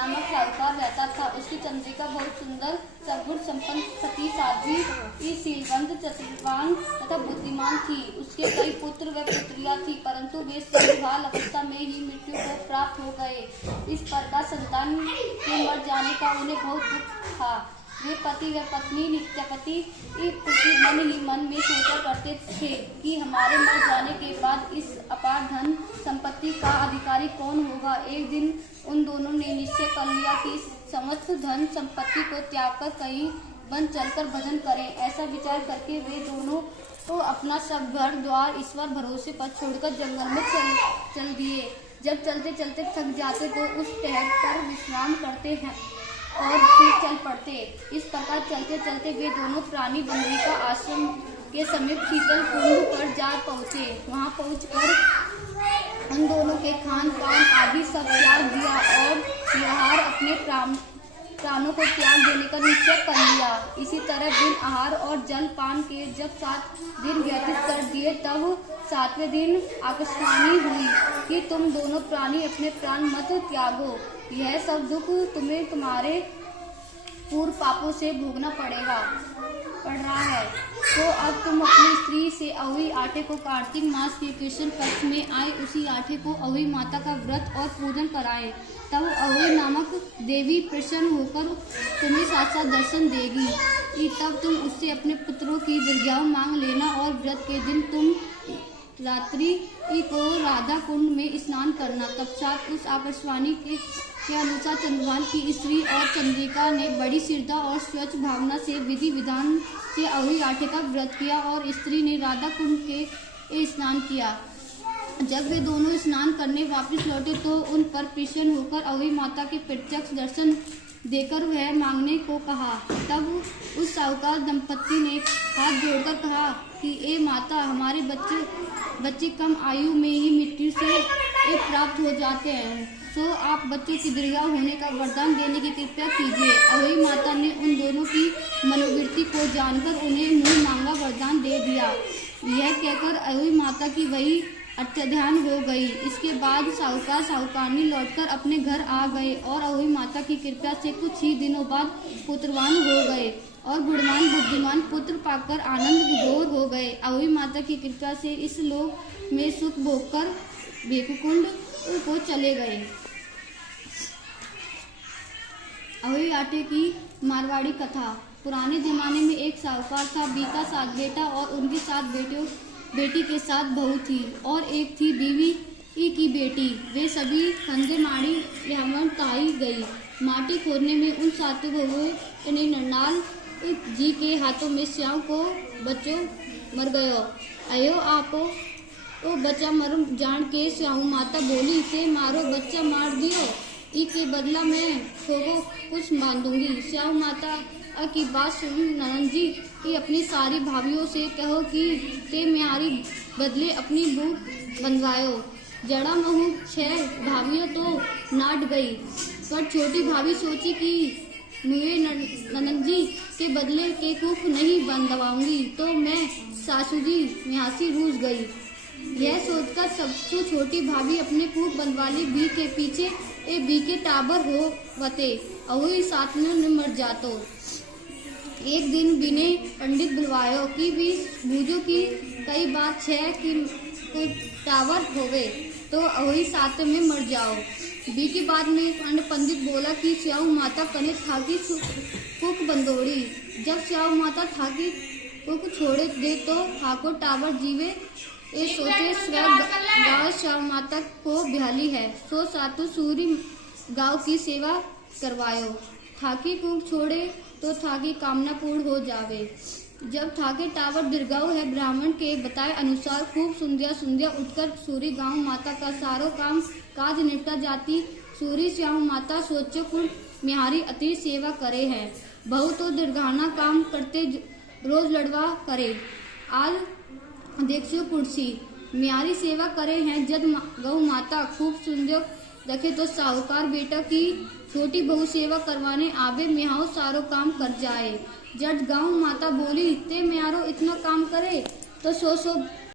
नामक साहूकार रहता था। उसकी चंद्रिका बहुत सुंदर, सद्गुण संपन्न, सती, साध्वी, शीलवंत, चतुर्वान तथा बुद्धिमान थी। उसके कई पुत्र व पुत्रियां थी, परंतु वे सब बाल अवस्था में ही मृत्यु को प्राप्त हो गए। इस प्रकार संतान के मर जाने का उन्हें बहुत दुख था। वे पति व पत्नी नित्यपति मन ही मन में सोचा करते थे कि हमारे मर जाने के बाद इस अपार धन संपत्ति का अधिकारी कौन होगा। एक दिन उन दोनों ने निश्चय कर लिया कि समस्त धन संपत्ति को त्याग कर कहीं वन चलकर भजन करें। ऐसा विचार करके वे दोनों तो अपना सब घर द्वार ईश्वर भरोसे पर छोड़कर जंगल में चल दिए। जब चलते चलते थक जाते तो उस टहल कर विश्राम करते हैं और फिर चल पड़ते। इस प्रकार चलते चलते वे दोनों प्राणी बंदरी का आश्रम के समीप शीतल कुंड पर जा पहुँचे। वहाँ पहुँचकर उन दोनों के खान पान आदि सब त्याग दिया और आहार अपने प्राणों को त्याग देने का निश्चय कर लिया। इसी तरह बिन आहार और जल पान के जब 7 दिन व्यतीत कर दिए, तब 7वें दिन आकाशवाणी हुई कि तुम दोनों प्राणी अपने प्राण मत त्यागो। यह सब दुख तुम्हें तुम्हारे पूर्व पापों से भोगना पड़ रहा है। तो अब तुम अपनी स्त्री से अहोई आटे को कार्तिक मास के कृष्ण पक्ष में आए उसी आटे को अहोई माता का व्रत और पूजन कराए। तब अहोई नामक देवी प्रसन्न होकर तुम्हें साक्षात दर्शन देगी। तब तुम उससे अपने पुत्रों की दीर्घायु मांग लेना और व्रत के दिन तुम रात्रि को राधा कुंड में स्नान करना। तत्पश्चात उस आकाशवाणी के अनुसार चंद्रभान की स्त्री और चंद्रिका ने बड़ी श्रद्धा और स्वच्छ भावना से विधि विधान से अहोई आटे का व्रत किया और स्त्री ने राधा कुंड के स्नान किया। जब वे दोनों स्नान करने वापस लौटे तो उन पर प्रसन्न होकर अहोई माता के प्रत्यक्ष दर्शन देकर वह मांगने को कहा। तब उस साहूकार दंपत्ति ने हाथ जोड़कर कहा कि ए माता, हमारे बच्चे कम आयु में ही मृत्यु से प्राप्त हो जाते हैं, तो आप बच्चों की दीर्घायु होने का वरदान देने की कृपा कीजिए। अहोई माता ने उन दोनों की मनोवृत्ति को जानकर उन्हें मुंह मांगा वरदान दे दिया। यह कहकर अहोई माता की वही अत्यध्यान हो गई। इसके बाद साहूकार साहूकारनी लौटकर अपने घर आ गए और अहोई माता की कृपा से कुछ ही दिनों बाद पुत्रवान हो गए और गुणवान बुद्धिमान पुत्र पाकर आनंद विभोर हो गए। अहोई माता की कृपा से इस लोक में सुख भोगकर भेकुकुंड को चले गए। अहोई आटे की मारवाड़ी कथा। पुराने जमाने में एक साहूकार था। बीता 7 बेटा और उनकी 7 बेटी के साथ बहू थी और एक थी बीवी की बेटी। वे सभी खंजे माड़ी ब्राह्मण ताई गई। माटी खोदने में उन 7 बहुओं ने नरनाल जी के हाथों में स्याऊ को बच्चों मर गयो। अयो आपो तो बच्चा मर जान के स्याऊ माता बोली के मारो बच्चा मार दियो, के बदला मैं ठोको कुछ मान दूंगी। स्याऊ माता की बात सुन ननद जी कि अपनी सारी भाभियों से कहो कि ते म्यारी बदले अपनी भूख बंधवायो। जड़ा महू 6 भाभियों तो नाट गई, पर छोटी भाभी सोची कि मुझे ननद जी के बदले के कुख नहीं बंधवाऊंगी तो मैं सासू जी म्यासी रूस गई। यह सोचकर सबसे छोटी भाभी अपने कुख बंधवाली बी के पीछे बी के टाबर हो वते अवही साथ में मर जातो। एक दिन बिने पंडित बुलवायो कि भी बूझो की कई बार 6 की कोई टावर होवे तो वही साथ में मर जाओ। बी के बाद में पंडित बोला कि स्याऊ माता कने थाकी कुक बंदोड़ी। जब स्याऊ माता थाकी कुक छोड़े दे तो ठाकुर टावर जीवे ये सोचे गाँव स्याऊ माता को ब्याली है, सो सातु सूरी गाँव की सेवा करवायो। थाकी कुक छोड़े तो थाकी कामना पूर्ण हो जावे। जब थाके टावर दीर्घायु है, ब्राह्मण के बताए अनुसार खूब सुंदिया उठकर सूरी गांव माता का सारो काम काज निपटा जाती। सूरी स्याऊ माता सोचो कुल म्यारी अति सेवा करे है, बहु तो दीर्घाना काम करते रोज लड़वा करे। आज देखियो कुर्सी म्यारी सेवा करे हैं। जब गौ माता खूब सुंदर रखे तो साहूकार बेटा की छोटी बहू सेवा करवाने आवे, म्याओ सारो काम कर जाए। जब गाँव माता बोली ते म्यारो इतना काम करे तो सो